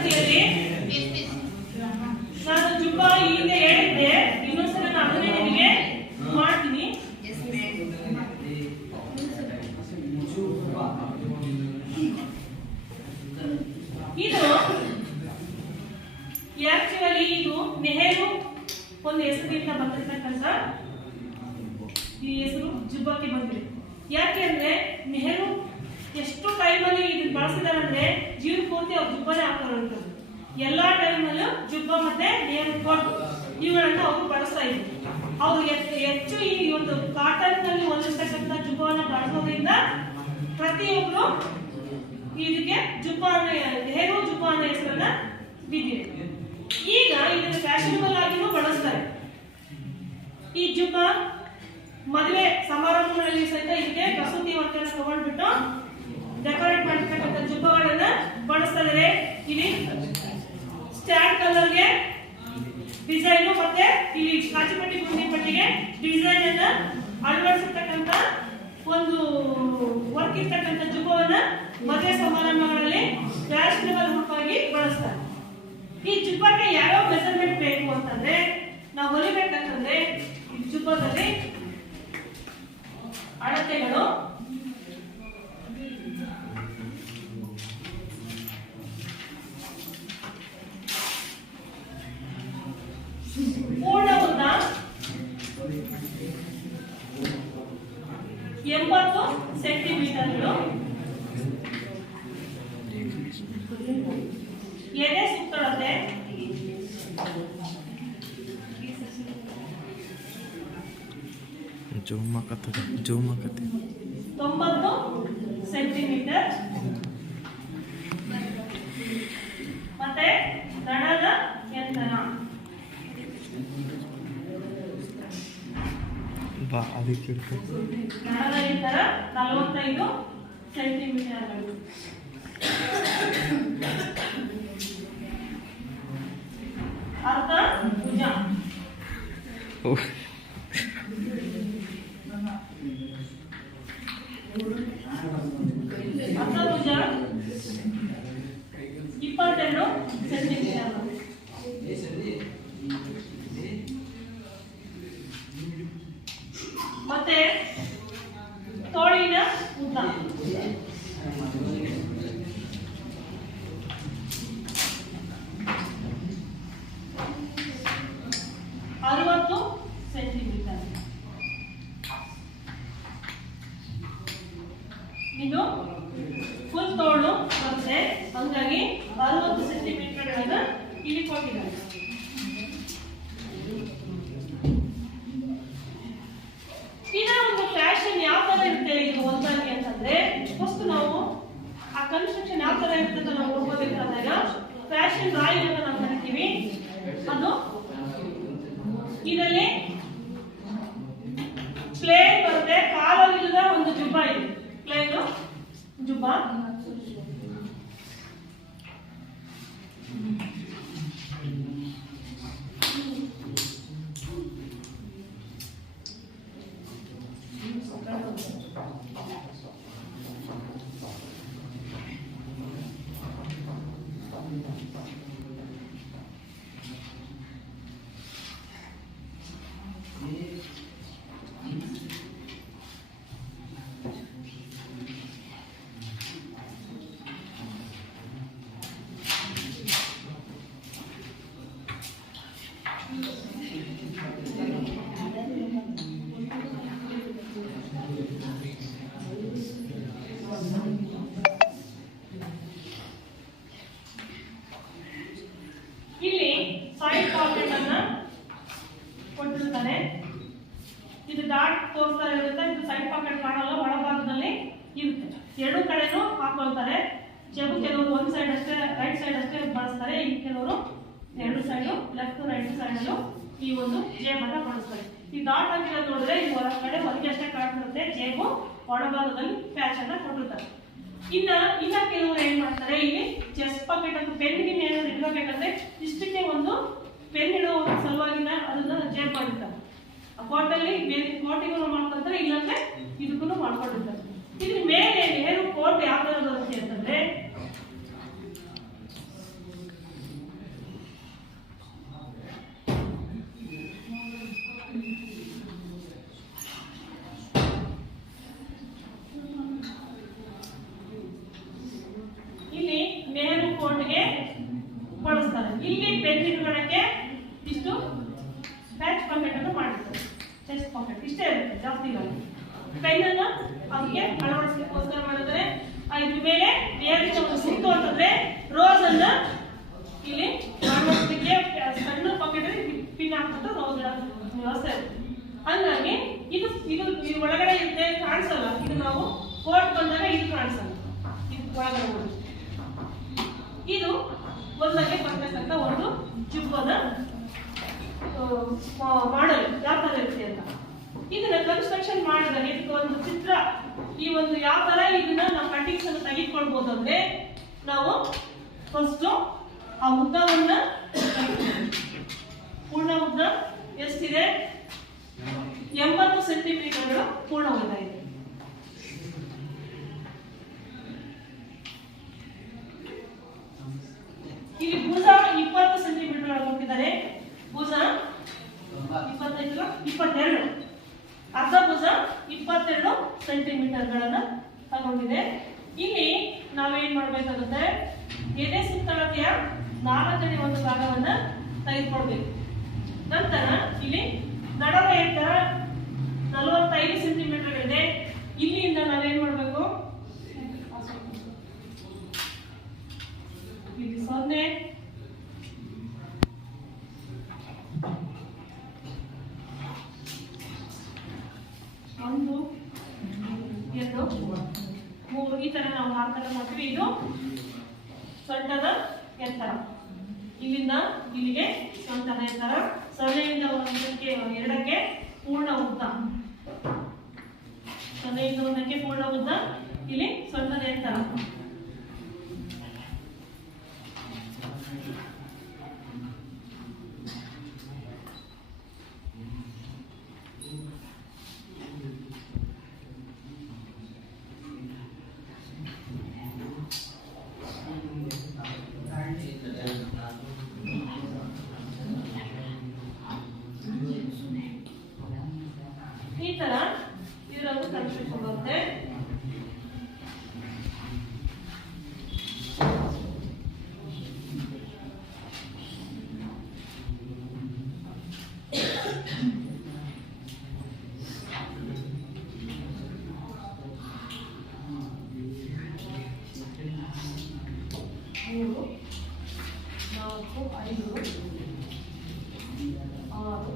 ತರಗತಿಯಲ್ಲಿ ನಾನು ಜುಬ್ಬಾ ಹಿಂದೆ ಹೇಳಿದ್ದೆ, ಇನ್ನೊಂದ್ಸಲ ನಾನು ಅದನ್ನೇ ನಿಮಗೆ ಮಾಡ್ತೀನಿ. ಇದು ಆಕ್ಚುಲಿ ಇದು ನೆಹರು ಒಂದು ಹೆಸರಿನಿಂದ ಬಂದಿರ್ತಕ್ಕಂಥ ಈ ಹೆಸರು ಜುಬ್ಬಾಕ್ಕೆ ಬಂದಿದೆ. ಯಾಕೆ ಅಂದ್ರೆ ನೆಹರು ಎಷ್ಟು ಟೈಮಲ್ಲಿ ಇದನ್ನ ಬಳಸಿದಾರೆ ಅಂದ್ರೆ ಜೀವನ ಪೂರ್ತಿ ಅವ್ರು ಜುಬ್ಬಾನೇ ಹಾಕೋರಂಥದ್ದು. ಎಲ್ಲಾ ಟೈಮಲ್ಲೂ ಜುಬ್ಬಾ ಮತ್ತೆ ನೇರು ಕೋಟ್ ಇವುಗಳನ್ನ ಅವರು ಬಳಸ್ತಾ ಇದ್ರು. ಅವ್ರು ಹೆಚ್ಚು ಈ ಒಂದು ಕಾಟನ್ ನಲ್ಲಿ ಹೊಲಿರ್ತಕ್ಕಂಥ ಜುಬ್ಬಾವನ್ನ ಬಳಸೋದ್ರಿಂದ ಪ್ರತಿಯೊಬ್ರು ಇದಕ್ಕೆ ಜುಬ್ಬಾ ನೆಹರು ಜುಬ್ಬಾ ಅನ್ನೋ ಹೆಸರನ್ನ ಬಿದ್ದಿದೆ. ಈಗ ಇದನ್ನ ಫ್ಯಾಷನಬಲ್ ಆಗಿನೂ ಬಳಸ್ತಾರೆ. ಈ ಜುಬ್ಬಾ ಮದುವೆ ಸಮಾರಂಭಗಳಲ್ಲಿ ಸಹಿತ ಇದಕ್ಕೆ ಕಸೂತಿ ವರ್ಕನ್ನ ತಗೊಂಡ್ಬಿಟ್ಟು ಡೆಕೋರೇಟ್ ಮಾಡಿರ್ತಕ್ಕಂಥ ಜುಬ್ಬಾಗಳನ್ನ ಬಳಸ್ತಾ ಇದ್ದಾರೆ. ಇಲ್ಲಿ ಸ್ಟ್ಯಾಂಡ್ ಕಲರ್ಗೆ ಡಿಸೈನ್ ಮತ್ತೆ ಇಲ್ಲಿ ಕಾಚಿಪಟ್ಟಿ ಗುಂಡಿ ಪಟ್ಟಿಗೆ ಡಿಸೈನ್ ಅನ್ನ ಅಳವಡಿಸಿರ್ತಕ್ಕಂಥ ಒಂದು ವರ್ಕ್ ಇರ್ತಕ್ಕಂಥ ಜುಬ್ಬವನ್ನ ಮದುವೆ ಸಮಾರಂಭಗಳಲ್ಲಿ ಫ್ಯಾಷನಬಲ್ ಲುಕ್ ಆಗಿ ಬಳಸ್ತಾರೆ. ಈ ಜುಬ್ಬಕ್ಕೆ ಯಾವ್ಯಾವ ಮೆಜರ್ಮೆಂಟ್ ಬೇಕು ಅಂತಂದ್ರೆ, ನಾವು ಹೊಲಿಬೇಕಂತಂದ್ರೆ ಈ ಜುಬ್ಬದಲ್ಲಿ ಅಳತೆಗಳು ಪೂರ್ಣ ಉದ್ದ 80 ಸೆಂಟಿಮೀಟರ್ಗಳು, ಎದೆ ಸುತ್ತಳತೆ 90 ಸೆಂಟಿಮೀಟರ್, ಮತ್ತೆ ದಡದ ಎತ್ತರ ದಡದ ಎತ್ತರ 45 ಸೆಂಟಿಮೀಟರ್ಗಳು. ಅರ್ಧ ಭುಜ ಅರ್ಧಭುಜ 22 ಸೆಂಟಿಮೀಟರ್. ಮತ್ತೆ ತೋಳಿನ ಉದ್ದ 60 ಸೆಂಟಿಮೀಟರ್. ಇದು ಫುಲ್ ತೋಳು ಬರುತ್ತೆ, ಹಾಗಾಗಿ 60 ಸೆಂಟಿಮೀಟರ್ಗಳನ್ನ ಇಲ್ಲಿ ಕೊಟ್ಟಿದ್ದಾರೆ. ಇದರ ಒಂದು ಫ್ಯಾಷನ್ ಯಾವ ತರ ಇರುತ್ತೆ ಇದು ಒಂದಾಗಿ ಅಂತಂದ್ರೆ, ಫಸ್ಟ್ ನಾವು ಆ ಕನ್ಸ್ಟ್ರಕ್ಷನ್ ಯಾವ ತರ ಇರುತ್ತೆ ಅಂತ ನಾವು ನೋಡ್ಕೋಬೇಕಾದಾಗ ಫ್ಯಾಷನ್ ರಾಯಲ್ ಅಂತ ನಾವು ಕರಿತೀವಿ. ಅದು ಇದರಲ್ಲಿ ಪ್ಲೇನ್ ಬರುತ್ತೆ, ಕಾಲಲ್ಲಿಲ್ಲದ ಒಂದು ಜುಬ್ಬಾ ಇದೆ, ಪ್ಲೇನ್ ಜುಬ್ಬಾ. ಇಲ್ಲಿ ಸೈಡ್ ಪಾಕೆಟ್ ಅನ್ನ ಕೊಟ್ಟಿರ್ತಾರೆ. ಇದು ಡಾಟ್ ತೋರಿಸ್ತಾ ಇರುತ್ತೆ, ಇದು ಸೈಡ್ ಪಾಕೆಟ್ ಕಾಣಲ್ಲ, ಒಳಭಾಗದಲ್ಲಿ ಇರುತ್ತೆ. ಎರಡು ಕಡೆನೂ ಹಾಕೊಳ್ತಾರೆ. ಜೇಬು ಕೆಲವರು ಒಂದು ಸೈಡ್ ಅಷ್ಟೇ, ರೈಟ್ ಸೈಡ್ ಅಷ್ಟೇ ಬಳಸ್ತಾರೆ, ಇನ್ನು ಕೆಲವರು ಎರಡು ಸೈಡು ಲೆಫ್ಟ್ ರೈಟ್ ಸೈಡಲ್ಲೂ ಈ ಒಂದು ಜೇಬನ್ನ ಬಳಸ್ತಾರೆ. ಈ ಡಾಟ್ ಹಾಕಿರೋದು ನೋಡಿದ್ರೆ ಇದು ಹೊರಗಡೆ ಹೊರಗೆ ಅಷ್ಟೇ ಕಾಣ್ತಿರುತ್ತೆ, ಜೇಬು ಒಳಭಾಗದಲ್ಲಿ ಪ್ಯಾಚ್ ಅನ್ನ ಕೊಟ್ಟಿರ್ತಾರೆ. ಇನ್ನ ಕೆಲವರು ಏನ್ ಮಾಡ್ತಾರೆ, ಇಲ್ಲಿ ಚೆಸ್ಟ್ ಪಾಕೆಟ್ ಅಂತ ಪೆನ್ಗೆ ಏನಾದ್ರು ಇಡಬೇಕಂದ್ರೆ ಇಷ್ಟಕ್ಕೆ ಒಂದು ಪೆನ್ ಇಡುವ ಸಲುವಾಗಿನ ಅದನ್ನ ಜೇಬ್ ಮಾಡಿರ್ತಾರೆ. ಆ ಕೋಟಲ್ಲಿ ಕೋಟಿಗೂ ಮಾಡ್ಕೊಂತಾರೆ, ಇಲ್ಲಾಂದ್ರೆ ಇದಕ್ಕೂ ಮಾಡ್ಕೊಂಡಿರ್ತಾರೆ. ಇದ್ರ ಮೇಲೆ ನೆಹರು ಕೋಟ್ ಯಾವ ತರ ಬರುತ್ತೆ ಅಂತಂದ್ರೆ ಅಳವಡಿಸ್ತಾರೆ. ಇಲ್ಲಿ ಪೆನ್ ಇಟ್ಕೊಳ್ಳಕ್ಕೆ ಇಷ್ಟು ಪ್ಯಾಚ್ ಪಾಕೆಟ್ ಅನ್ನು ಮಾಡಿರ್ತಾರೆ. ಚೆಸ್ಟ್ ಪಾಕೆಟ್ ಇಷ್ಟೇ ಇರುತ್ತೆ, ಜಾಸ್ತಿ ಇರಲ್ಲ. ಪೆನ್ ಅನ್ನು ಅದಕ್ಕೆ ಅಳವಡಿಸಲಿಕ್ಕೋಸ್ಕರ ಮಾಡಿದ್ರೆ ಇದ್ರ ಮೇಲೆ ಏನಿದೆ ಒಂದು ಸಿಕ್ತು ಅಂತಂದ್ರೆ ರೋಸ್ ಅನ್ನ ಇಲ್ಲಿ ಅಳವಡಿಸಲಿಕ್ಕೆ ಸಣ್ಣ ಪಾಕೆಟ್ ಅಲ್ಲಿ ಪಿನ್ ಹಾಕ್ಬಿಟ್ಟು ರೋಸ್ ವ್ಯವಸ್ಥೆ ಇರುತ್ತೆ. ಹಂಗಾಗಿ ಇದು ಇದು ಒಳಗಡೆ ಇರುತ್ತೆ, ಕಾಣಿಸಲ್ಲ. ಇದು ನಾವು ಕೋಟ್ ಬಂದಾಗ ಇದು ಕಾಣಿಸಲ್ಲ, ಇದು ಒಳಗಡೆ ಹೋಗಿ ಇದು ಒಂದಾಗೆ ಬರ್ತಕ್ಕಂಥ ಒಂದು ಜುಬ್ಬದ ಮಾಡಲ್ ಯಾವ ತರ ಇರುತ್ತೆ ಅಂತ. ಇದನ್ನ ಕನ್ಸ್ಟ್ರಕ್ಷನ್ ಮಾಡಿದಾಗ ಇದಕ್ಕೆ ಒಂದು ಚಿತ್ರ, ಈ ಒಂದು ಯಾವ ತರ ಇದನ್ನ ನಾವು ಕಟಿಂಗ್ಸ್ ಅನ್ನು ತೆಗೆದುಕೊಳ್ಬಹುದು ಅಂದ್ರೆ ನಾವು ಫಸ್ಟ್ ಆ ಉದ್ದವನ್ನ ಪೂರ್ಣ ಉದ್ದ ಎಷ್ಟಿದೆ 80 ಸೆಂಟಿಮೀಟರ್ಗಳು ಪೂರ್ಣ ಉದ್ದ ಇದೆ. ಇಲ್ಲಿ ಭುಜ 20 ಸೆಂಟಿಮೀಟರ್ ಕೊಟ್ಟಿದ್ದಾರೆ. ಭುಜ 22 ಅರ್ಧ ಭುಜ 22 ಸೆಂಟಿಮೀಟರ್ಗಳನ್ನ ತಗೊಂಡಿದೆ. ಇಲ್ಲಿ ನಾವೇನ್ ಮಾಡ್ಬೇಕಾಗುತ್ತೆ, ಎದೆ ಸುತ್ತಳತೆಯ 4ನೇ ಒಂದು ಭಾಗವನ್ನ ತೆಗೆದುಕೊಳ್ಬೇಕು. ನಂತರ ಇಲ್ಲಿ ನಡವ ಎತ್ತರ 45 ಸೆಂಟಿಮೀಟರ್ ಇದೆ. ಇಲ್ಲಿಂದ ನಾವೇನ್ ಮಾಡ್ಬೇಕು, ಇಲ್ಲಿ 0 1 2 3 ಈ ತರ ನಾವು ಮಾರ್ಕರ್ ಮಾಡ್ತೀವಿ. ಇದು ಸೊಂಟದ ಎತ್ತರ, ಇಲ್ಲಿಂದ ಇಲ್ಲಿಗೆ ಸೊಂಟದ ಎತ್ತರ. 0ಯಿಂದ 1ಕ್ಕೆ 2ಕ್ಕೆ ಪೂರ್ಣ ಉದ್ದ, 0ಯಿಂದ 1ಕ್ಕೆ ಪೂರ್ಣ ಉದ್ದ. ಇಲ್ಲಿ ಸೊಂಟದ ಎತ್ತರ. ಈ ತರ ಇದರಲ್ಲೂ ಕನ್ಸ್ಟ್ರಕ್ಷನ್ ಬರುತ್ತೆ. ಮೂರು 4 5 6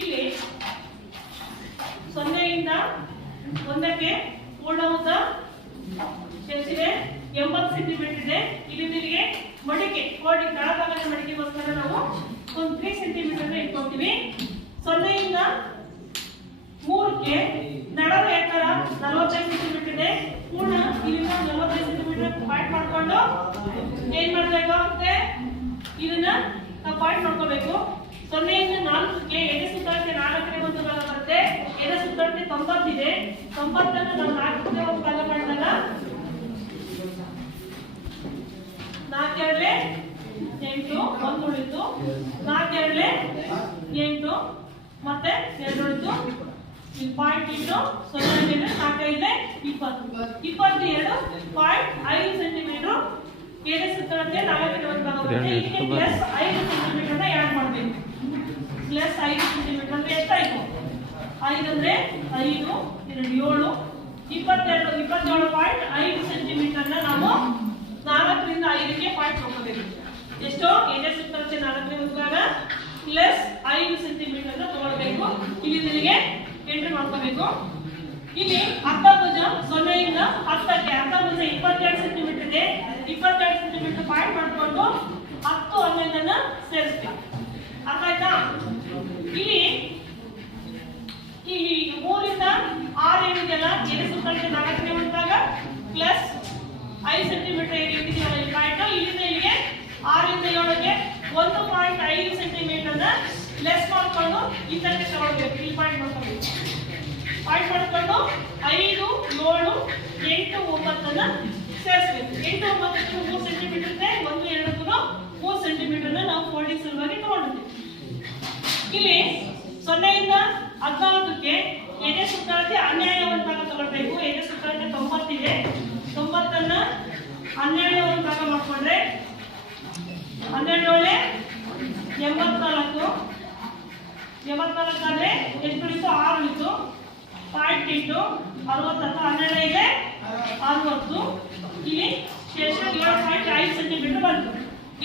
ಇಲ್ಲಿ 0ಯಿಂದ 1ಕ್ಕೆ ಪೂರ್ಣ ಉದ್ದ ಎಷ್ಟಿದೆ 80 ಸೆಂಟಿಮೀಟರ್ ಇದೆ. ಇಲ್ಲಿ ನಿಮಗೆ ಮಡಿಕೆ ಕೋಡಿ ತಳಭಾಗದ ಮಡಿಕೆಗೋಸ್ಕರ ನಾವು ಒಂದು 3 ಸೆಂಟಿಮೀಟರ್ ಇಟ್ಕೊಳ್ತೀವಿ. 0ಯಿಂದ 3ಕ್ಕೆ ನಡವ ಎತ್ತರ 45 ಸೆಂಟಿಮೀಟರ್ ಇದೆ. ಪೂರ್ಣ ಇಲ್ಲಿಂದ 45 ಸೆಂಟಿಮೀಟರ್ ಪಾಯಿಂಟ್ ಮಾಡ್ಕೊಂಡು ಏನ್ ಮಾಡ್ಬೇಕಾಗುತ್ತೆ, ಇದನ್ನ ನಾವು ಪಾಯಿಂಟ್ ಮಾಡ್ಕೋಬೇಕು. 0ಯಿಂದ 4ಕ್ಕೆ ಎದೆ ಸುತ್ತಳತೆ 4ನೇ ಒಂದು ಭಾಗ ಬರುತ್ತೆ. ಎದೆ ಸುತ್ತಳತೆ 90 ಇದೆ. 90ಅನ್ನು ನಾವು 4ನೇ ಒಂದು ಭಾಗ ಮಾಡಿದಾಗ 4 2 8 1 ಉಳಿತು. 4 2 8 ಮತ್ತೆ 2 ಉಳಿತು. ಈ ಪಾಯಿಂಟ್ ಇಟ್ಟು 0 4 20 22.5 ಸೆಂಟಿಮೀಟರ್ ಎದೆ ಸುತ್ತಳತೆ 4ನೇ ಒಂದು ಭಾಗ ಬರುತ್ತೆ. ಇದಕ್ಕೆ ಪ್ಲಸ್ 5 ಸೆಂಟಿಮೀಟರ್ ಆಡ್ ಮಾಡಬೇಕು. ಪ್ಲಸ್ 5 ಸೆಂಟಿಮೀಟರ್ ಅಂದ್ರೆ ಎಷ್ಟಾಯ್ತು, 5 ಅಂದ್ರೆ 5 2 7 22.5 ಸೆಂಟಿಮೀಟರ್ ನಾವು 4ರಿಂದ 5ಕ್ಕೆ ಪಾಯಿಂಟ್ ತಗೋಬೇಕು. ಎಷ್ಟು ಎದೆ ಸುತ್ತಳತೆ 4ನೇ ಉದ್ದಾಗ ಪ್ಲಸ್ 5 ಸೆಂಟಿಮೀಟರ್ ತಗೊಳ್ಬೇಕು. ಇಲ್ಲಿ ಇಲ್ಲಿಗೆ ಎಂಟ್ರಿ ಮಾಡ್ಕೋಬೇಕು. ಇಲ್ಲಿ ಅರ್ಧಭುಜ 0ರಿಂದ 10ಕ್ಕೆ ಅರ್ಧಭುಜ 22 ಸೆಂಟಿಮೀಟರ್ ಇದೆ. 22 ಸೆಂಟಿಮೀಟರ್ ಪಾಯಿಂಟ್ ಮಾಡ್ಕೊಂಡು 10 11 ಸೇರಿಸ್ಬೇಕು. ಅರ್ಥ ಆಯ್ತಾ? ಇಲ್ಲಿ 3ರಿಂದ 6 ಏನಿದೆಯಲ್ಲ ಎದೆ ಸುತ್ತಳತೆ 4ನೇ ಉದ್ದಾಗ ಪ್ಲಸ್ 5 ಸೆಂಟಿಮೀಟರ್ ಏನಿದೆಯಲ್ಲ ಈ ಪಾಯಿಂಟ್ ಇಲ್ಲಿಂದ ಇಲ್ಲಿಗೆ 6ರಿಂದ 7ಕ್ಕೆ 1.5 ಸೆಂಟಿಮೀಟರ್ ಲೆಸ್ ಮಾಡ್ಕೊಂಡು ಈ ತನಕ ತಗೊಳ್ಬೇಕು. ಈ ಪಾಯಿಂಟ್ ಮಾಡ್ಕೋಬೇಕು. ಪಾಯಿಂಟ್ ಮಾಡ್ಕೊಂಡು 5 7 8 9 ಸೇರಿಸಬೇಕು. 8 9 3 ಸೆಂಟಿಮೀಟರ್ ಇದೆ. 1 2 3 ಸೆಂಟಿಮೀಟರ್ ನಾವು ಫೋಲ್ಡಿಂಗ್ ಸಲುವಾಗಿ ತಗೊಂಡಿದ್ದೀವಿ. ಇಲ್ಲಿ 0ರಿಂದ 14ಕ್ಕೆ ಎದೆ ಸುತ್ತಳತೆ ಅನ್ಯಾಯವಂತಾಗ ತಗೊಳ್ಬೇಕು. ಎದೆ ಸುತ್ತಳತೆ 90 ಇದೆ. 90 ಅನ್ಯಾಯವಂತಾಗ ಮಾಡ್ಕೊಂಡ್ರೆ 12 84 84 ಆದ್ರೆ ಎಷ್ಟು ಉಳಿತು? 6 ಉಳಿತು. ಪಾಯಿಂಟ್ ಇಟ್ಟು 60 12 ಇದೆ 60. ಇಲ್ಲಿ ಶೇಷ 7.5 ಸೆಂಟಿಮೀಟರ್ ಬಂತು.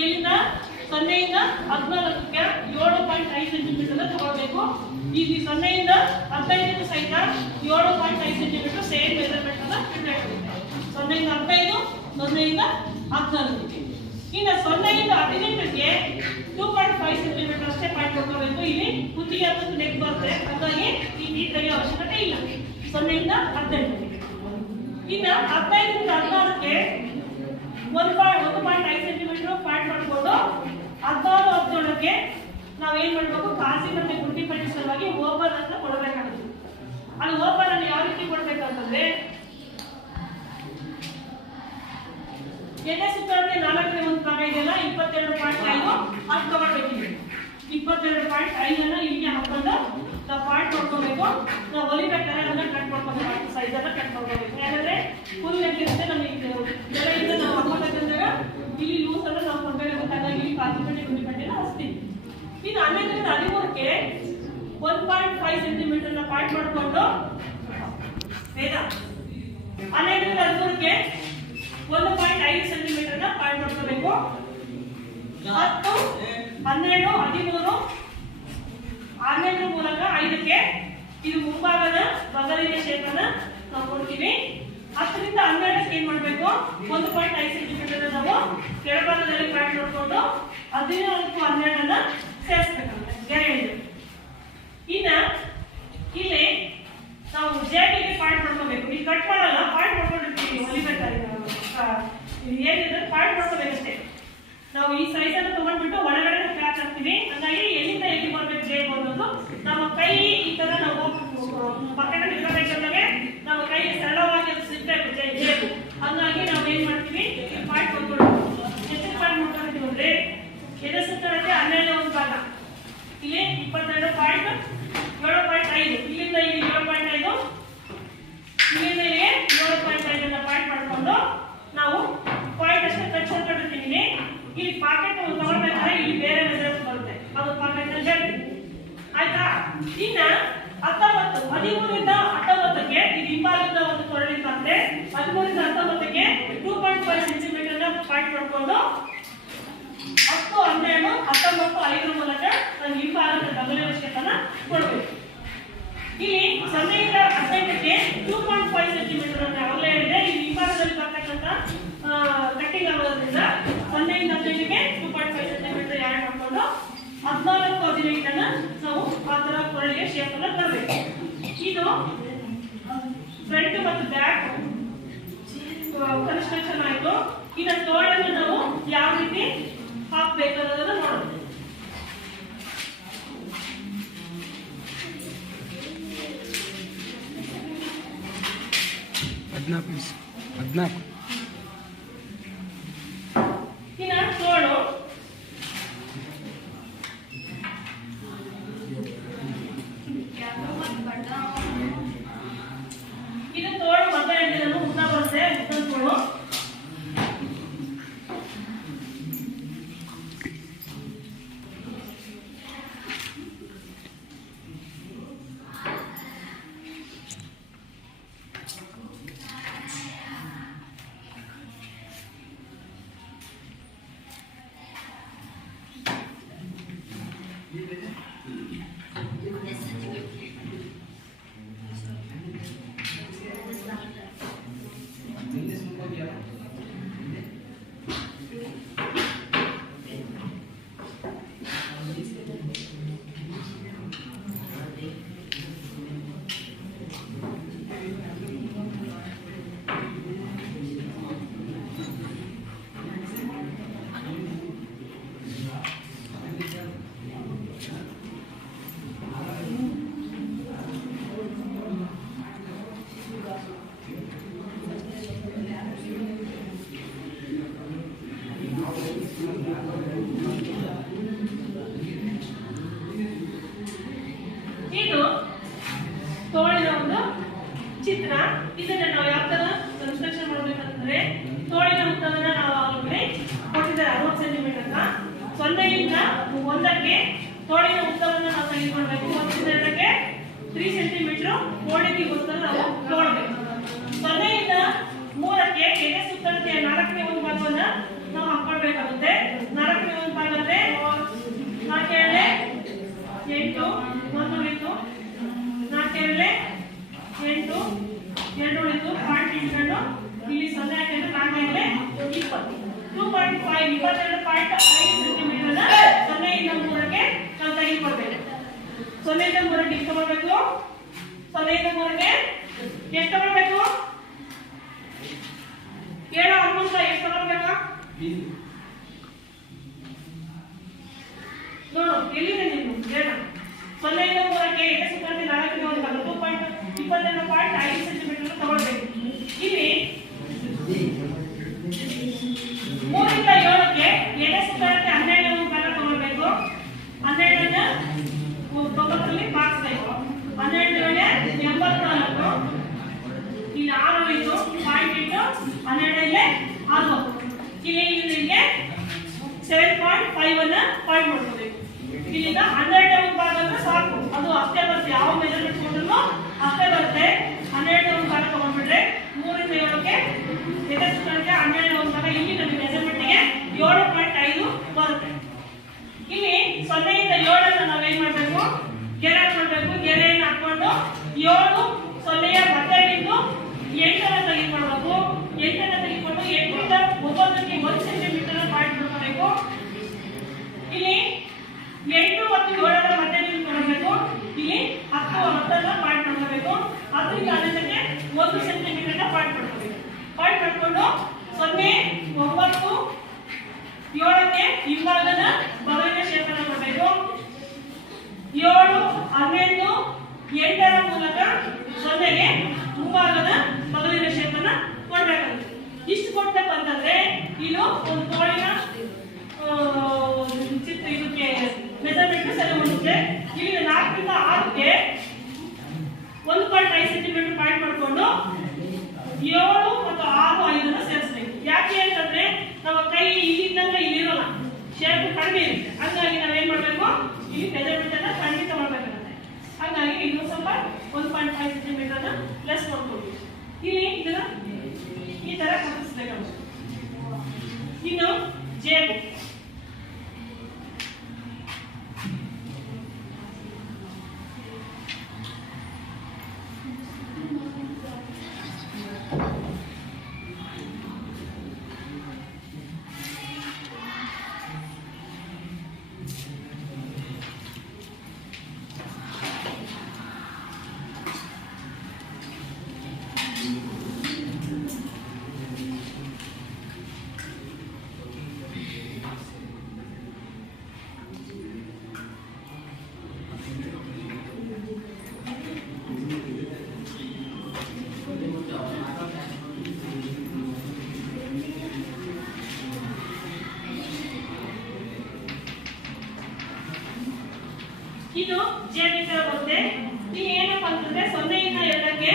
ಇಲ್ಲಿಂದ 0ರಿಂದ 14ಕ್ಕೆ 7.5 ಸೆಂಟಿಮೀಟರ್ ತಗೊಳ್ಬೇಕು. ಇಲ್ಲಿ 0ರಿಂದ 15ಕ್ಕೆ ಸಹಿತ 7.5 ಸೆಂಟಿಮೀಟರ್ ಸೇಮ್ ಮೆಜರ್ಮೆಂಟ್ ಅನ್ನ ಇಡಬೇಕು. 0ರಿಂದ 15 0ರಿಂದ 14. ಇನ್ನು 0ರಿಂದ 18ಕ್ಕೆ 2.5 ಸೆಂಟಿಮೀಟರ್ ಅಷ್ಟೇ ಪಾಯಿಂಟ್ ತಗೊಳ್ಬೇಕು. ಇಲ್ಲಿ ಕುತ್ತಿಗೆ ಹತ್ತಕ್ಕೆ ನೆಕ್ ಬರುತ್ತೆ. ಹಾಗಾಗಿ ಈ ತೆಗೆಯೋ ಅವಶ್ಯಕತೆ ಇಲ್ಲ. 0ರಿಂದ 18ಕ್ಕೆ. ಇನ್ನು 15ರಿಂದ 16ಕ್ಕೆ 1.5 ಸೆಂಟಿಮೀಟರ್ ಪಾಯಿಂಟ್ ಮಾಡ್ಕೊಂಡು 16 17ಕ್ಕೆ ನಾವೇನ್ ಮಾಡಬೇಕು? ಕಾಸಿ ಮತ್ತೆ ಗುಂಡಿ ಪಟ್ಟಿ ಸಲುವಾಗಿ ಓಪನ್ ಅಂತ ಕೊಡಬೇಕಾಗುತ್ತೆ. ಅಲ್ಲಿ ಓಪನ್ ಅನ್ನು ಯಾವ ರೀತಿ ಕೊಡ್ಬೇಕಂತಂದ್ರೆ ಎದೆ ಸುತ್ತಳತೆ 4ನೇ ಒಂದು ಭಾಗ ಇದೆಯಲ್ಲ 22.5 ಅದು ತಗೊಳ್ಬೇಕಿದೆ. 22.5 ಅನ್ನ ಇಲ್ಲಿಗೆ ಹಾಕೊಂಡು ನಾವು ಪಾಯಿಂಟ್ ಮಾಡ್ಕೋಬೇಕು. ನಾವು ಹೊಲಿಬೇಕಾದ್ರೆ ಅದನ್ನ ಕಟ್ ಮಾಡ್ಕೋಬೇಕು. ಸೈಜ್ ಅನ್ನ ಕಟ್ ಮಾಡ್ಕೋಬೇಕು. ಯಾಕಂದ್ರೆ ಫುಲ್ ಲೆಗ್ ಇರುತ್ತೆ. ನಮಗೆ ಬೆಳೆಯಿಂದ ನಾವು ಹಾಕೋಬೇಕಂದಾಗ ಇಲ್ಲಿ ಲೂಸ್ ಅನ್ನ ನಾವು ಕೊಂಡೋಗ್ಬೇಕಾದಾಗ ಇಲ್ಲಿ ಕಾಸಿ ಪಟ್ಟಿ ಗುಂಡಿ ಪಟ್ಟಿನ ಹಚ್ತೀವಿ. ಇನ್ನು 12ರಿಂದ 13ಕ್ಕೆ 1.5 ಸೆಂಟಿಮೀಟರ್ ಪಾಯಿಂಟ್ ಮಾಡ್ಕೊಂಡು 12ರಿಂದ 13ಕ್ಕೆ 1.5 ಸೆಂಟಿಮೀಟರ್ ಪಾಯಿಂಟ್ ಮಾಡ್ಕೋಬೇಕು. 10 12 13 12 ಮೂಲಕ 5ಕ್ಕೆ ಇದು ಮುಂಭಾಗದ ಬಗಲಿನ ಶೇಪ್ ಅನ್ನ ನಾವು ಕೊಡ್ತೀವಿ. 10ರಿಂದ 12ಕ್ಕೆ ಏನ್ ಮಾಡಬೇಕು? 1.5 ಸೆಂಟಿಮೀಟರ್ ನಾವು ಕೆಳಭಾಗದಲ್ಲಿ ಪಾಯಿಂಟ್ ಮಾಡ್ಕೊಂಡು 14 12 ಸೇರಿಸಬೇಕಂತೆ. ಇನ್ನ ಇಲ್ಲಿ ನಾವು ಜೇಬಿಗೆ ಪಾಯಿಂಟ್ ಮಾಡ್ಕೋಬೇಕು. ಇಲ್ಲಿ ಕಟ್ ಮಾಡಲ್ಲ, ಪಾಯಿಂಟ್ ಮಾಡ್ಕೊಂಡಿರ್ತೀವಿ ಹೊಲಿಬೇಕಾದ್ರೆ ಏನಿದೆ ಪಾಯಿಂಟ್ ಮಾಡ್ಕೋಬೇಕಷ್ಟೇ. ನಾವು ಈ ಸೈಜ್ ಅನ್ನು ತಗೊಂಡ್ಬಿಟ್ಟು ಒಳಗಡೆ ಪ್ಯಾಕ್ ಹಾಕ್ತೀವಿ. ಹಾಗಾಗಿ ಎಲ್ಲಿಂದ ಎಲ್ಲಿ ಬರ್ಬೇಕು ಜೇಬು ಅನ್ನೋದು ನಮ್ಮ ಕೈ ಈ ತರ ನಾವು ಪಕ್ಕದಲ್ಲಿ ಇರಬೇಕಾದ್ರೆ ನಮ್ಮ ಕೈ ಸರಳವಾಗಿ ಸಿಗ್ಬೇಕು ಜೇಬು. ಹಾಗಾಗಿ ನಾವು ಏನ್ ಮಾಡ್ತೀವಿ? ಪಾಯಿಂಟ್ ಮಾಡ್ಕೊಳ್ಬೇಕು. ಎಷ್ಟು ಪಾಯಿಂಟ್ ಮಾಡ್ಕೊಳ್ತೀವಿ ಅಂದ್ರೆ ಎದೆ ಸುತ್ತಳತೆ 12ನೇ ಒಂದು ಭಾಗ ಇಲ್ಲಿ 22.7.5 ಇಲ್ಲಿಂದ ಇಲ್ಲಿ 7.5 ಇಲ್ಲಿಂದ ಇಲ್ಲಿ 7.5 ಅನ್ನ ಪಾಯಿಂಟ್ ಮಾಡ್ಕೊಂಡು ನಾವು ಪಾಯಿಂಟ್ ಅಷ್ಟೇ ಕಟ್ ಮಾಡ್ಕೊಂಡಿರ್ತೀವಿ. ಇಲ್ಲಿ ಪಾಕೆಟ್ ತಗೊಳ್ಬೇಕಾದ್ರೆ ಇಲ್ಲಿ ಬೇರೆ ಮೆಜರ್ಮೆಂಟ್ ಬರುತ್ತೆ. ಅದು ಪಾಕೆಟ್ ಅಲ್ಲಿ ಹೇಳ್ತೀವಿ. ಆಯ್ತಾ? ಇನ್ನ 19 13ರಿಂದ 19ಕ್ಕೆ ಇದು ಹಿಂಭಾಗದ ಒಂದು ಕೊರಳಿಂದ ಅಂದ್ರೆ 13ರಿಂದ 19ಕ್ಕೆ 2.5 ಸೆಂಟಿಮೀಟರ್ ಪಾಯಿಂಟ್ ಮಾಡ್ಕೊಂಡು 10 12 19 5 ಮೂಲಕ ನಾನು ಹಿಂಭಾಗದ ಡಬಲ್ ಶೇಪನ್ನ ಕೊಡಬೇಕು. ಇಲ್ಲಿ 0ರಿಂದ 15ಕ್ಕೆ 2.5 ಸೆಂಟಿಮೀಟರ್ ಅಂತ ಅವಾಗಲೇ ಹೇಳಿದೆ. ಇಲ್ಲಿ ಹಿಂಭಾಗದಲ್ಲಿ ಬರ್ತಕ್ಕಂಥ ಕಟ್ಟಿಂಗ್ ಆಗೋದ್ರಿಂದ 0ರಿಂದ 15ಕ್ಕೆ 2.5 ಸೆಂಟಿಮೀಟರ್ ಆ್ಯಡ್ ಮಾಡ್ಕೊಂಡು 14 15 ನಾವು ಆ ಥರ ಕೊರಳಿಗೆ ಶೇಪ್ ಅನ್ನ ತರಬೇಕು. ಇದು ಫ್ರಂಟ್ ಮತ್ತು ಬ್ಯಾಕ್ ಕನ್ಸ್ಟ್ರಕ್ಷನ್ ಆಯಿತು. ಇನ್ನು ತೋಳನ್ನು ನಾವು ಯಾವ ರೀತಿ ಹಾಕ್ಬೇಕು ಅನ್ನೋದನ್ನ ನೋಡೋಣ. ಇನ್ನ ತೋಳು ಇದು ತೋಳು ಮದ್ದ ಎಣ್ಣೆ ಉದ್ದ ಬರುತ್ತೆ. ತೋಳು ಒಂದಕ್ಕೆ ತೋಳಿನ ಉದ್ದವನ್ನು ನಾವು ತೆಗೆದುಕೊಳ್ಬೇಕು. ಒಂದರಿಂದ ಎರಡಕ್ಕೆ 3 ಸೆಂಟಿಮೀಟರ್ ಕೋಡಿಗೆಗೋಸ್ಕರ ನಾವು ತಗೊಳ್ಬೇಕು. 0ಯಿಂದ 3ಕ್ಕೆ ಎದೆ ಸುತ್ತಳತೆಯ 4ನೇ ಒಂದು ಭಾಗವನ್ನು ನಾವು ಹಾಕೊಳ್ಬೇಕಾಗುತ್ತೆ. 4ನೇ ಒಂದು ಭಾಗ ಅಂದ್ರೆ 4 ಎರಡೇ 8, 1 ಉಳಿತು, 4 ಎರಡೇ 8, 2 ಉಳಿತು, ಪಾಯಿಂಟ್ ಇಟ್ಕೊಂಡು ಇಲ್ಲಿ 0 ಹಾಕಿದ್ರೆ 4 ಎರಡೇ 20, 2.5 22.5 ಸೆಂಟಿಮೀಟರ್ 0ಯಿಂದ 3ಕ್ಕೆ ನಾವು ತೆಗೆದುಕೊಳ್ಬೇಕು. 0ಯಿಂದ 3ಕ್ಕೆ ಎಷ್ಟು ತಗೊಳ್ಬೇಕು? 0ಯಿಂದ 3ಕ್ಕೆ ಎಷ್ಟು ತಗೊಳ್ಬೇಕು? 7 ಆಲ್ಮೋಸ್ಟ್ ಎಷ್ಟು ತಗೊಳ್ಬೇಕಾ? ನೋಡು ಎಲ್ಲಿದೆ ನೀನು ಹೇಳ. 0ಯಿಂದ 3ಕ್ಕೆ ಎದೆ ಸುತ್ತಳತೆ 4ನೇ ಒಂದು ಭಾಗ 22.5 ಸೆಂಟಿಮೀಟರ್ ತಗೊಳ್ಬೇಕು. ಇಲ್ಲಿ 3ರಿಂದ 7ಕ್ಕೆ ಎದೆ ಸುತ್ತಳತೆ 12ನೇ ಒಂದು ಭಾಗ ತಗೊಳ್ಬೇಕು. 12ನ್ನ 90ರಲ್ಲಿ ಭಾಗಿಸಬೇಕು. 12 84, ಇಲ್ಲಿ 6 ಉಳಿತು, ಪಾಯಿಂಟ್ ಇಟ್ಟು 12ಲ್ಲೇ 60, ಇಲ್ಲಿ ನಿಮಗೆ 7.5 ಅನ್ನ ಪಾಯಿಂಟ್ ಮಾಡ್ಕೋಬೇಕು. ಇಲ್ಲಿಂದ 12ನೇ ಒಂದು ಭಾಗ ಅಂದ್ರೆ ಸಾಕು, ಅದು ಅಷ್ಟೇ ಬರುತ್ತೆ. ಯಾವ ಮೆಜರ್ಮೆಂಟ್ ಕೊಟ್ಟರು ಅಷ್ಟೇ ಬರುತ್ತೆ. 12ನೇ ಒಂದು ಭಾಗ ತಗೊಂಡ್ಬಿಟ್ರೆ 3ರಿಂದ 7ಕ್ಕೆ ಎದೆ ಸುತ್ತಳತೆ 12ನೇ ಒಂದು ಭಾಗ ಇಲ್ಲಿ ನಮಗೆ ಮೆಜರ್ಮೆಂಟ್ಗೆ 7.5 ಬರುತ್ತೆ. ಇಲ್ಲಿ 0ಯಿಂದ 7 ನಾವೇನ್ ಮಾಡ್ಬೇಕು? ಗೆರೆ ಹಾಕೊಳ್ಬೇಕು. ಗೆರೆಯನ್ನು ಹಾಕೊಂಡು 7 0ಯ ಮಧ್ಯಬಿಂದು 8 ತೆಗೆದುಕೊಳ್ಬೇಕು. 8 ತೆಗೆದುಕೊಂಡು 8ರಿಂದ 9ಕ್ಕೆ 1 ಸೆಂಟಿಮೀಟರ್ ಪಾಯಿಂಟ್ ಮಾಡ್ಕೋಬೇಕು. ಇಲ್ಲಿ 8 ಮತ್ತು 7ರ ಮಧ್ಯಬಿಂದು ತಗೊಳ್ಬೇಕು. ಇಲ್ಲಿ 10 ಪಾಯಿಂಟ್ ಮಾಡ್ಕೋಬೇಕು. 10ರಿಂದ 11ಕ್ಕೆ 1 ಸೆಂಟಿಮೀಟರ್ ಪಾಯಿಂಟ್ ಮಾಡ್ಕೋಬೇಕು. ಪಾಯಿಂಟ್ ಮಾಡ್ಕೊಂಡು 0 9 7ಕ್ಕೆ ಹಿಂಭಾಗದ ಬಗಲಿನ ಶೇಪನ್ನು ಕೊಡಬೇಕು. 7 11 8ರ ಮೂಲಕ 0ಗೆ ಮುಂಭಾಗದ ಬಗಲಿನ ಶೇಪನ್ನು ಕೊಡಬೇಕಾಗುತ್ತೆ. ಇಷ್ಟು ಕೊಟ್ಟಪ್ಪ ಅಂತಂದ್ರೆ ಇದು ಒಂದು ತೋಳಿನ ಚಿತ್ರ ಇದಕ್ಕೆ ಮೆಜರ್ಮೆಂಟ್ ಸರಿ ಮಾಡುತ್ತೆ. ಇಲ್ಲಿ 4ರಿಂದ 6ಕ್ಕೆ 1.5 ಸೆಂಟಿಮೀಟರ್ ಪಾಯಿಂಟ್ ಮಾಡಿಕೊಂಡು 7 ಮತ್ತು 6 5 ಸೇರಿಸಬೇಕು. ಯಾಕೆ ಅಂತಂದ್ರೆ ನಮ್ಮ ಕೈ ಇಲ್ಲಿದ್ದಂಗ ಇಲ್ಲಿ ಇರೋಲ್ಲ, ಶೇಪ್ ಕಡಿಮೆ ಇರುತ್ತೆ. ಹಂಗಾಗಿ ನಾವೇನ್ ಮಾಡ್ಬೇಕು? ಇಲ್ಲಿ ಮೆಜರ್ಮೆಂಟ್ ಅನ್ನ ಖಂಡಿತ ಮಾಡ್ಬೇಕಾಗುತ್ತೆ. ಹಾಗಾಗಿ ಇದು ಸ್ವಲ್ಪ 1.5 ಸೆಂಟಿಮೀಟರ್ ಪ್ಲಸ್ ಮಾಡ್ಕೊಳ್ತೀವಿ. ಇಲ್ಲಿ ಇದನ್ನ ಈ ತರ ಕಟ್ಟಿಸ್ಬೇಕಾಗುತ್ತೆ. ಇನ್ನು ಜೇಬು ಇದು ಜೇಬಿ ತರ ಬರುತ್ತೆ. ಇಲ್ಲಿ ಏನಪ್ಪ ಅಂತಂದ್ರೆ 0ಯಿಂದ 2ಕ್ಕೆ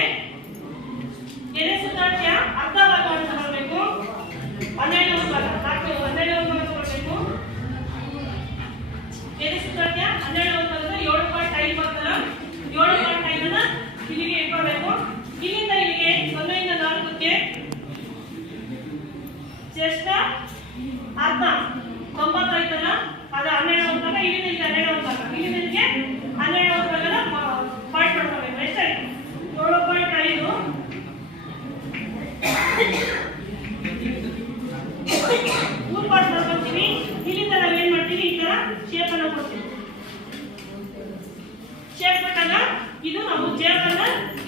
ಎದೆ ಸುತ್ತಳತೆಯ ಅರ್ಧ ಭಾಗವನ್ನು ತಗೊಳ್ಬೇಕು. 12ನೇ ಒಂದು ಭಾಗ 12ನೇ ಒಂದು ಭಾಗ ತಗೊಳ್ಬೇಕು. ಎದೆ ಸುತ್ತಳತೆಯ 12ನೇ ಒಂದು ಭಾಗದ 7.5 ಬರ್ತಲ್ಲ, 7.5 ಇಲ್ಲಿಗೆ ಇಟ್ಕೊಳ್ಬೇಕು. ಇಲ್ಲಿಂದ ಇಲ್ಲಿಗೆ 0ಯಿಂದ 4ಕ್ಕೆ ಚೆಸ್ಟ್ ಅರ್ಧ 90 ಆಯ್ತಲ್ಲ, ಅದು 12ನೇ ಒಂದು ಭಾಗ. ಇಲ್ಲಿಂದ ಇಲ್ಲಿ 12ನೇ ಒಂದು ಭಾಗ, ಇಲ್ಲಿಂದ ಇಲ್ಲಿಗೆ 12ನೇ ಒಂದು ಭಾಗನ ಪಾಯಿಂಟ್ ಮಾಡ್ಕೋಬೇಕು. ಎಷ್ಟಾಯ್ತು? 7.5 ಮೂರು ಪಾರ್ಟ್ ಮಾಡ್ಕೊಳ್ತೀವಿ. ಇಲ್ಲಿಂದ ನಾವೇನ್ ಮಾಡ್ತೀವಿ? ಈ ತರ ಶೇಪ್ ಅನ್ನು ಕೊಡ್ತೀವಿ. ಶೇಪ್ ಕೊಟ್ಟಾಗ ಇದು ನಾವು ಜೇಬನ್ನ,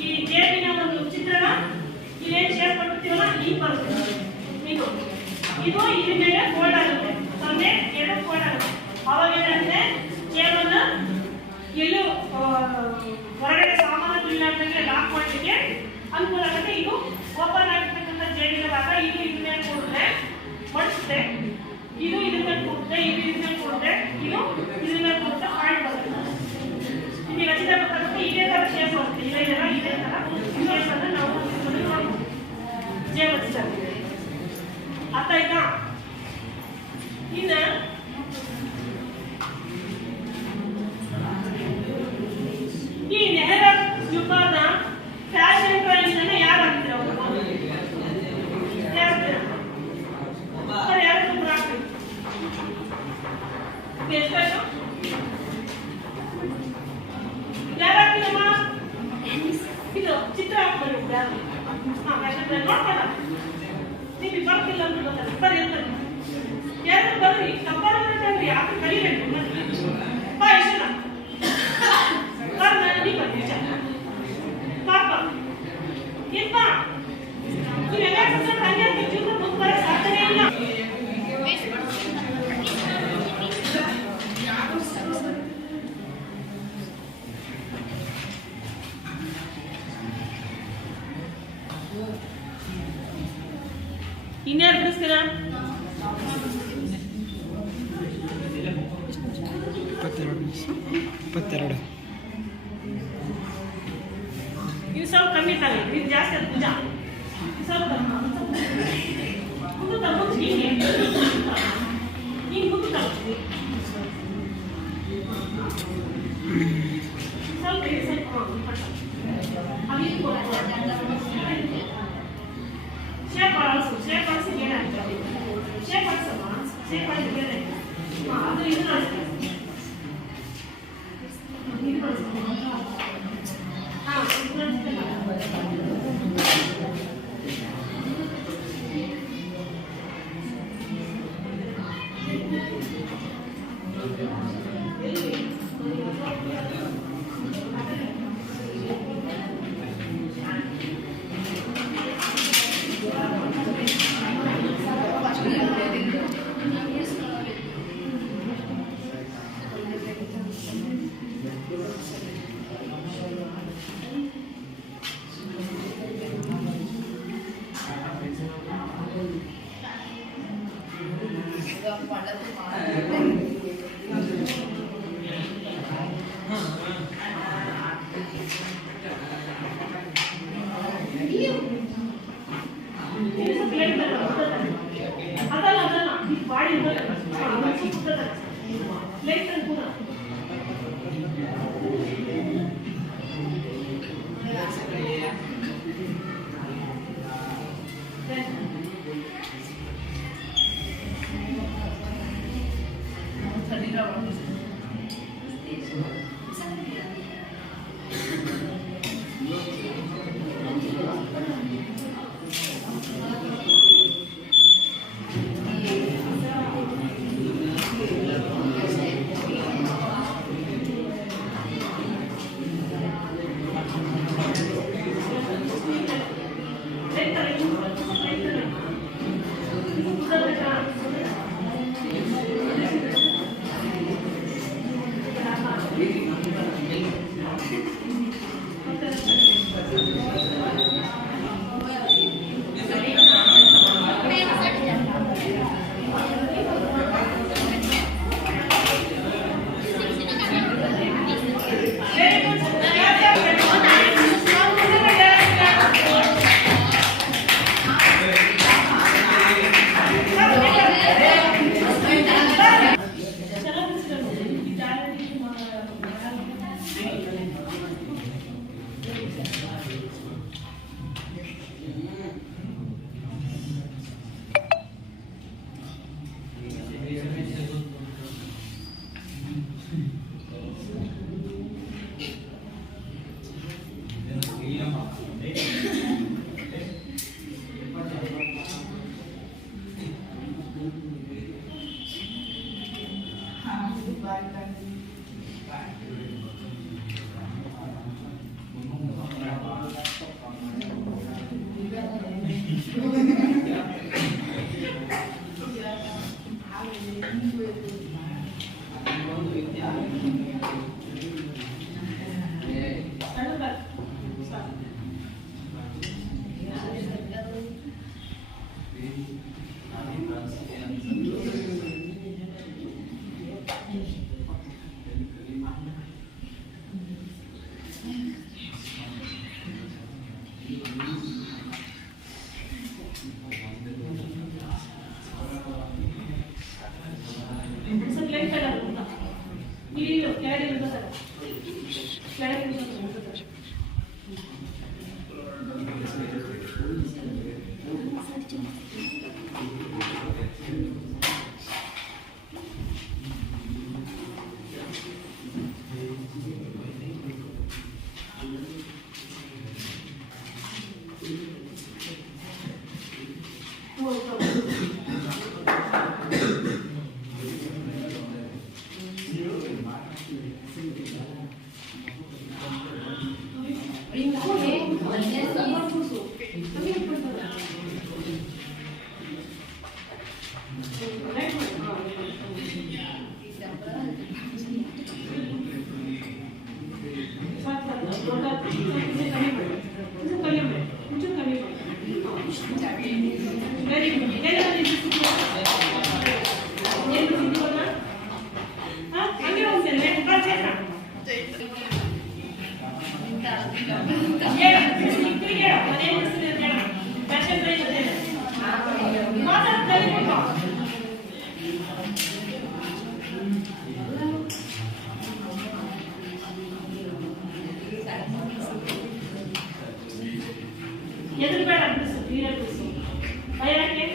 ಈ ಜೇಬಿನ ಒಂದು ಚಿತ್ರಣ ಇಲ್ಲೇನು ಶೇಪ್ ಕೊಡ್ತೀವಲ್ಲ ಈ ಬರುತ್ತೆ. ಇದು ಇದ್ರ ಮೇಲೆ ಫೋಲ್ಡ್ ಆಗುತ್ತೆ. 0 2 ಫೋಲ್ಡ್ ಆಗುತ್ತೆ. ಅವಾಗ ಏನಾಗುತ್ತೆ? ಜೇಬನ್ನ ಎಲ್ಲೂ ಹೊರಗಡೆ ಸಾಮಾನು ಬೀಳಾರ್ದಂಗೆ ಲಾಕ್ ಮಾಡಲಿಕ್ಕೆ ಅನುಕೂಲ ಆಗುತ್ತೆ. ಇದು ಓಪನ್ ಆಗಿರ್ತಕ್ಕಂಥ ಜೇಬಿನ ಭಾಗ. ಇದು ಇದ್ರ ಮೇಲೆ ಕೊಡುತ್ತೆ, ಮಡಿಸುತ್ತೆ. ಇದು ಇದ್ರ ಮೇಲೆ ಕೊಡುತ್ತೆ, ಇದು ಇದ್ರ ಮೇಲೆ ಕೊಡುತ್ತೆ, ಇದು ಇದ್ರ ಮೇಲೆ ಕೊಡುತ್ತೆ. ಪಾಯಿಂಟ್ ಬರುತ್ತೆ. ನಿಮಗೆ ರಚಿತ ಗೊತ್ತಾಗುತ್ತೆ. ಇದೇ ತರ ಶೇಪ್ ಬರುತ್ತೆ. ಇದೇ ತರ ಶೇಪ್ ಅನ್ನು ನಾವು ನೋಡ್ಬೋದು. ಜೇಬ್ ರಚಿಸ್ತೀವಿ. ಅರ್ಥ ಆಯ್ತಾ? ಇನ್ನು ಗೊತ್ತಿಲ್ಲ ಅಂತ ಗೊತ್ತಲ್ಲ ಬರ್ರಿ ಅಂತ ಯಾರು ಬರ್ರಿ ತಪ್ಪಾದ್ರೆ ಯಾಕೆ ಕಲಿಬೇಕು ಬಾ ಇಷ್ಟ ನೀ ಬರ್ರಿ ಪಾಪ ಏನ್ಪಾ ನೀವೆಲ್ಲ ಹಂಗೆ ಜೀವನ ಮುಂದೆ ಸಾಧನೆ ಇಲ್ಲ ಇನ್ಯಾರು ಬಿಡಿಸ್ತೀರಾ 22 ಇದು ಸ್ವಲ್ಪ ಕಮ್ಮಿ ತಾನೆ ಇದು ಜಾಸ್ತಿ ಅದು ನಿಜ ಸ್ವಲ್ಪ ಮುಂದೆ ತಗೊಂಡು ಹೀಗೆ ಮುಂದೆ ತಗೊಂಡು ಸ್ವಲ್ಪ ಶೇಪ್ ಆಡಿಸಿ ಏನಾಗ್ತದೆ ಶೇಪ್ ಆಡಿಸಮ್ಮ ಶೇಪ್ ಆಡಿಸಿ ಬೇರೆ ಅದು ಇದು ಮಾಡಿಸ್ತಾರೆ Well, ವೆರಿ ಗುಡ್. ಹಂಗೆ ಹೋಗ್ತೇನೆ ಎದುರು ಬೇಡ ಬಿಡಿಸು ಕ್ಲಿಯರ್ ಬಿಡಿಸು ಭಯ ಯಾಕೆ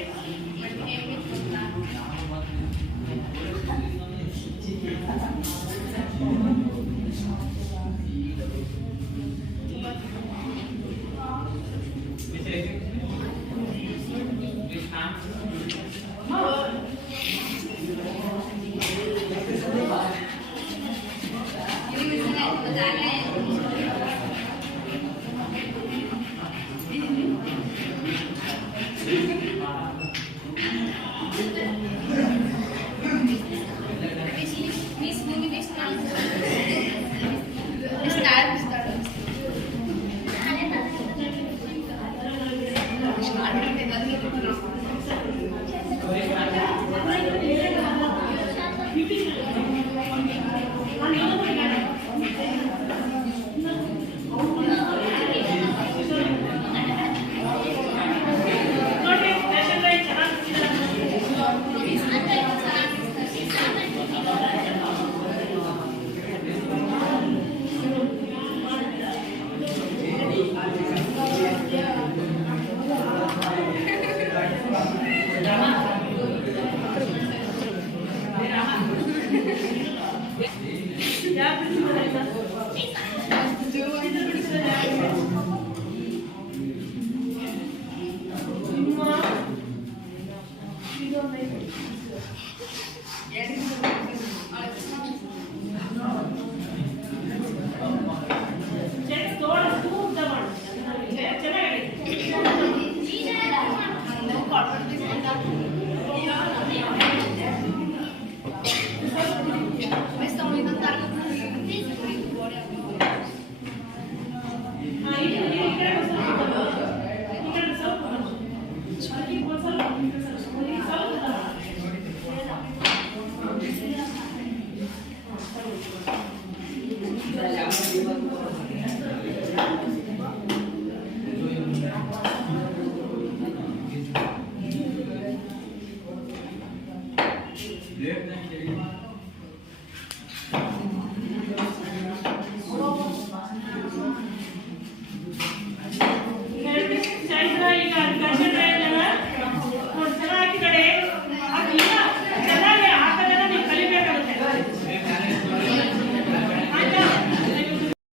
Leer denk je